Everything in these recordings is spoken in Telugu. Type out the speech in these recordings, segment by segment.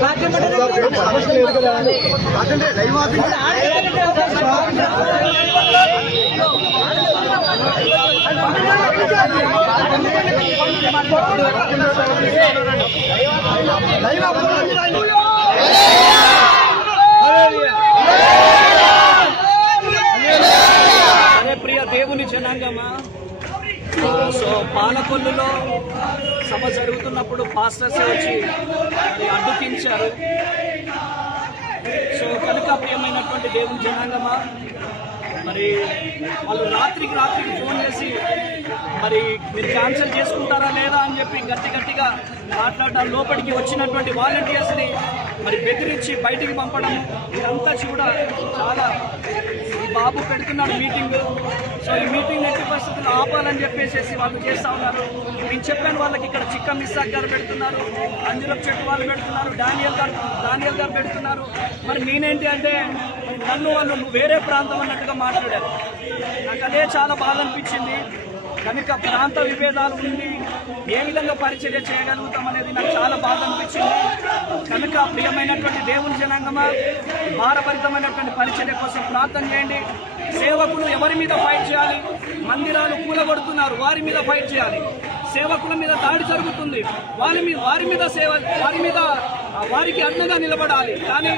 రాజ్యం అంటే దైవాది ప్రియ దేవుని జనాంగమా సో పాలకొల్లులో సభ జరుగుతున్నప్పుడు పాస్టర్స్ వచ్చి అడ్డుకించారు సో కనుక ప్రియమైనటువంటి దేవుని జనాంగమా మరి వాళ్ళు రాత్రికి రాత్రికి ఫోన్ చేసి మరి మీరు క్యాన్సిల్ చేసుకుంటారా లేదా అని చెప్పి గట్టి గట్టిగా మాట్లాడడం లోపలికి వచ్చినటువంటి వాలంటీర్స్ని మరి బెదిరించి బయటికి పంపడం ఇదంతా కూడా చాలా బాబు పెడుతున్నాడు మీటింగ్ సో ఈ మీటింగ్ ఎట్టి పరిస్థితులు ఆపాలని చెప్పేసి వాళ్ళు చేస్తూ ఉన్నారు నేను చెప్పాను వాళ్ళకి ఇక్కడ చిక్క మిస్సాక్ గారు పెడుతున్నారు అంజులప్ చెట్టు వాళ్ళు పెడుతున్నారు డానియల్ గారు డానియల్ గారు పెడుతున్నారు మరి నేనేంటి అంటే నన్ను వాళ్ళు వేరే ప్రాంతం అన్నట్టుగా మాట్లాడారు నాకు అదే చాలా బాధ అనిపించింది కనుక ప్రాంత విభేదాలు ఉండి ఏ విధంగా పరిచర్య చేయగలుగుతాం అనేది నాకు చాలా బాధ అనిపించింది కనుక ప్రియమైనటువంటి దేవుని జనాంగమా భారభరితమైనటువంటి పరిచర్య కోసం ప్రార్థన చేయండి సేవకులు ఎవరి మీద ఫైట్ చేయాలి మందిరాలు కూలగొడుతున్నారు వారి మీద ఫైట్ చేయాలి సేవకుల మీద దాడి జరుగుతుంది వారి మీద వారి మీద సేవ వారి మీద వారికి అండగా నిలబడాలి కానీ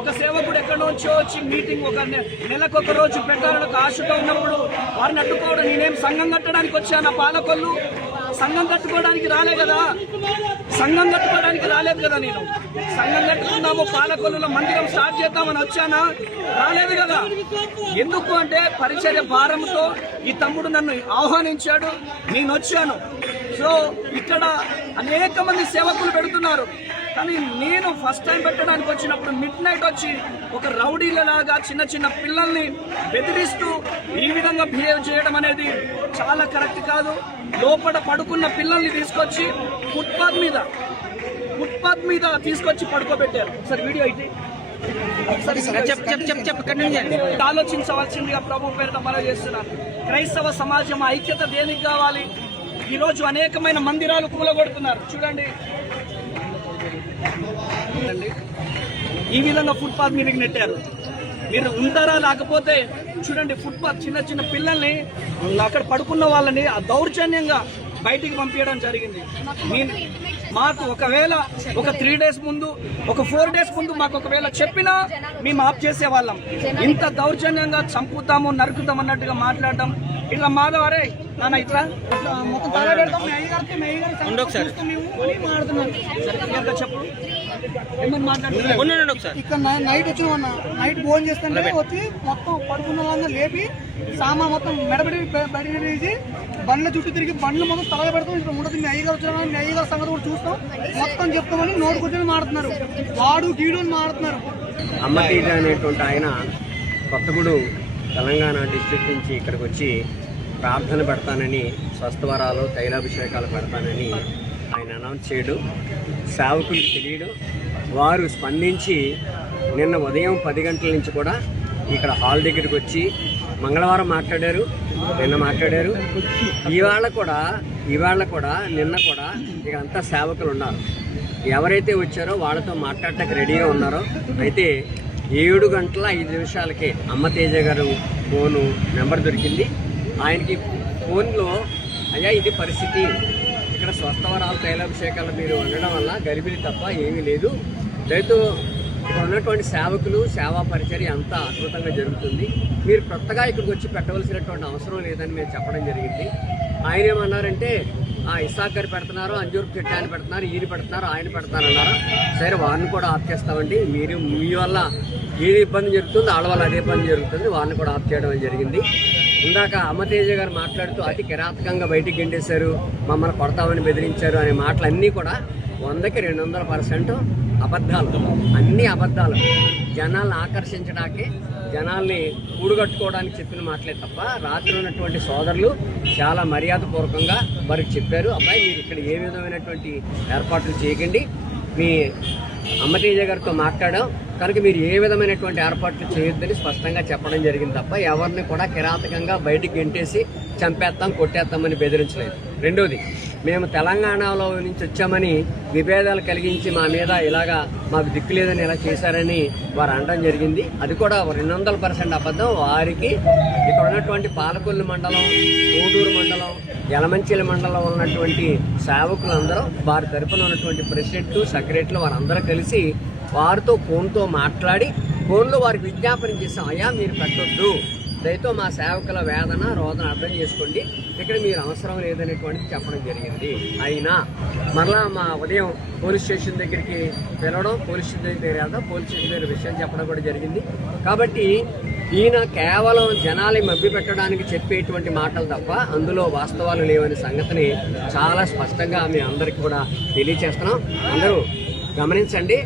ఒక సేవకుడు ఎక్కడ నుంచో వచ్చి మీటింగ్ ఒక నెలకు ఒక రోజు పెట్టాలని ఒక ఆశతో ఉన్నప్పుడు వారిని అడ్డుకోవడం నేనేం సంఘం కట్టడానికి వచ్చాను పాలకొల్లు సంఘం కట్టుకోవడానికి రాలే కదా సంఘం కట్టుకోవడానికి రాలేదు కదా నేను సంఘం కట్టుకున్నాము పాలకొల్లులో మందిరం స్టార్ట్ చేద్దామని వచ్చానా రాలేదు కదా ఎందుకు అంటే పరిచర్య భారంతో ఈ తమ్ముడు నన్ను ఆహ్వానించాడు నేను వచ్చాను సో ఇక్కడ అనేక మంది సేవకులు పెడుతున్నారు కానీ నేను ఫస్ట్ టైం పెట్టడానికి వచ్చినప్పుడు మిడ్ నైట్ వచ్చి ఒక రౌడీలలాగా చిన్న చిన్న పిల్లల్ని బెదిరిస్తూ ఈ విధంగా బిహేవ్ చేయడం అనేది చాలా కరెక్ట్ కాదు లోపల పడుకున్న పిల్లల్ని తీసుకొచ్చి ఫుట్పాత్ మీద ఫుట్పాత్ మీద తీసుకొచ్చి పడుకోబెట్టారు సార్ వీడియో అయితే ఆలోచించవలసిందిగా ప్రభు పేరుతో మనం చేస్తున్నాను క్రైస్తవ సమాజం ఐక్యత దేనికి కావాలి ఈరోజు అనేకమైన మందిరాలు కూలగొడుతున్నారు చూడండి ఈ విధంగా ఫుట్పాత్ మీదకి నెట్టారు మీరు ఉంటారా లేకపోతే చూడండి ఫుట్పాత్ చిన్న చిన్న పిల్లల్ని అక్కడ పడుకున్న వాళ్ళని ఆ దౌర్జన్యంగా బయటికి పంపించడం జరిగింది మీ మాకు ఒకవేళ ఒక త్రీ డేస్ ముందు ఒక ఫోర్ డేస్ ముందు మాకు ఒకవేళ చెప్పినా మేము ఆఫ్ చేసే వాళ్ళం ఇంత దౌర్జన్యంగా చంపుతాము నరుకుతాం అన్నట్టుగా మాట్లాడటం ఇట్లా మాధవరే నాన్న ఇట్లా మొత్తం చెప్పు ఇక్కడ నైట్ వచ్చిన నైట్ ఫోన్ చేస్తుంటే వచ్చి మొత్తం పడుకున్న వాళ్ళని లేపి సామాన్ మొత్తం మెడబడి బడి బండ్ల చుట్టూ తిరిగి బండ్లు మొత్తం తలగా పెడతాం ఇక్కడ ఉండదు మీ వచ్చిన వాళ్ళని అయ్యగారు సంగతి కూడా చూస్తాం మొత్తం చెప్తామని నోటు కూర్చొని మాడుతున్నారు వాడు గీడు అని అమ్మ అమ్మతీజ అనేటువంటి ఆయన కొత్తగూడు తెలంగాణ డిస్ట్రిక్ట్ నుంచి ఇక్కడికి వచ్చి ప్రార్థన పెడతానని స్వస్థవరాలు తైలాభిషేకాలు పెడతానని ఆయన అనౌన్స్ చేయడు సేవకులు తెలియడు వారు స్పందించి నిన్న ఉదయం పది గంటల నుంచి కూడా ఇక్కడ హాల్ దగ్గరికి వచ్చి మంగళవారం మాట్లాడారు నిన్న మాట్లాడారు ఇవాళ కూడా ఇవాళ కూడా నిన్న కూడా ఇక అంతా సేవకులు ఉన్నారు ఎవరైతే వచ్చారో వాళ్ళతో మాట్లాడటానికి రెడీగా ఉన్నారో అయితే ఏడు గంటల ఐదు నిమిషాలకే అమ్మతేజ గారు ఫోను నెంబర్ దొరికింది ఆయనకి ఫోన్లో అయ్యా ఇది పరిస్థితి ఇక్కడ స్వస్థవరాలు తైలాభిషేకాలు మీరు ఉండడం వల్ల గరిబిలి తప్ప ఏమీ లేదు రైతు ఇక్కడ ఉన్నటువంటి సేవకులు సేవా పరిచర్య అంతా అద్భుతంగా జరుగుతుంది మీరు కొత్తగా ఇక్కడికి వచ్చి పెట్టవలసినటువంటి అవసరం లేదని మేము చెప్పడం జరిగింది ఆయన ఏమన్నారంటే ఆ ఇసాక్ గారు పెడుతున్నారు అంజూరు చెట్టు ఆయన పెడుతున్నారు ఈయన పెడుతున్నారు ఆయన పెడతారన్నారు సరే వారిని కూడా ఆఫ్ చేస్తామండి మీరు మీ వల్ల ఏది ఇబ్బంది జరుగుతుంది వాళ్ళ వల్ల అదే ఇబ్బంది జరుగుతుంది వారిని కూడా ఆఫ్ చేయడం జరిగింది ఇందాక అమతేజ గారు మాట్లాడుతూ అతి కిరాతకంగా బయటికి గెండేశారు మమ్మల్ని కొడతామని బెదిరించారు అనే మాటలన్నీ కూడా వందకి రెండు వందల పర్సెంట్ అబద్ధాలు అన్ని అబద్ధాలు జనాల్ని ఆకర్షించడానికి జనాల్ని కూడుగట్టుకోవడానికి చెప్పిన మాటలే తప్ప రాత్రి ఉన్నటువంటి సోదరులు చాలా మర్యాదపూర్వకంగా వారికి చెప్పారు అబ్బాయి మీరు ఇక్కడ ఏ విధమైనటువంటి ఏర్పాట్లు చేయకండి మీ అంబటీజ గారితో మాట్లాడాం కనుక మీరు ఏ విధమైనటువంటి ఏర్పాట్లు చేయొద్దని స్పష్టంగా చెప్పడం జరిగింది తప్ప ఎవరిని కూడా కిరాతకంగా బయటికి ఎంటేసి చంపేస్తాం కొట్టేస్తామని బెదిరించలేదు రెండోది మేము తెలంగాణలో నుంచి వచ్చామని విభేదాలు కలిగించి మా మీద ఇలాగా మాకు దిక్కు లేదని ఇలా చేశారని వారు అనడం జరిగింది అది కూడా రెండు వందల పర్సెంట్ అబద్ధం వారికి ఇక్కడ ఉన్నటువంటి పాలకొల్లు మండలం కోడూరు మండలం ఎలమంచిల మండలం ఉన్నటువంటి సేవకులందరూ వారి తరపున ఉన్నటువంటి ప్రెసిడెంట్ సెక్రటరీలు వారందరూ కలిసి వారితో ఫోన్తో మాట్లాడి ఫోన్లో వారికి విజ్ఞాపనం చేసాం అయ్యా మీరు పెట్టొద్దు దయతో మా సేవకుల వేదన రోదన అర్థం చేసుకోండి ఇక్కడ మీరు అవసరం లేదనేటువంటిది చెప్పడం జరిగింది అయినా మరలా మా ఉదయం పోలీస్ స్టేషన్ దగ్గరికి వెళ్ళడం పోలీస్ స్టేషన్ దగ్గర వెళ్దాం పోలీస్ స్టేషన్ దగ్గర విషయం చెప్పడం కూడా జరిగింది కాబట్టి ఈయన కేవలం జనాలు మబ్బి పెట్టడానికి చెప్పేటువంటి మాటలు తప్ప అందులో వాస్తవాలు లేవనే సంగతిని చాలా స్పష్టంగా మీ అందరికీ కూడా తెలియచేస్తున్నాం అందరూ గమనించండి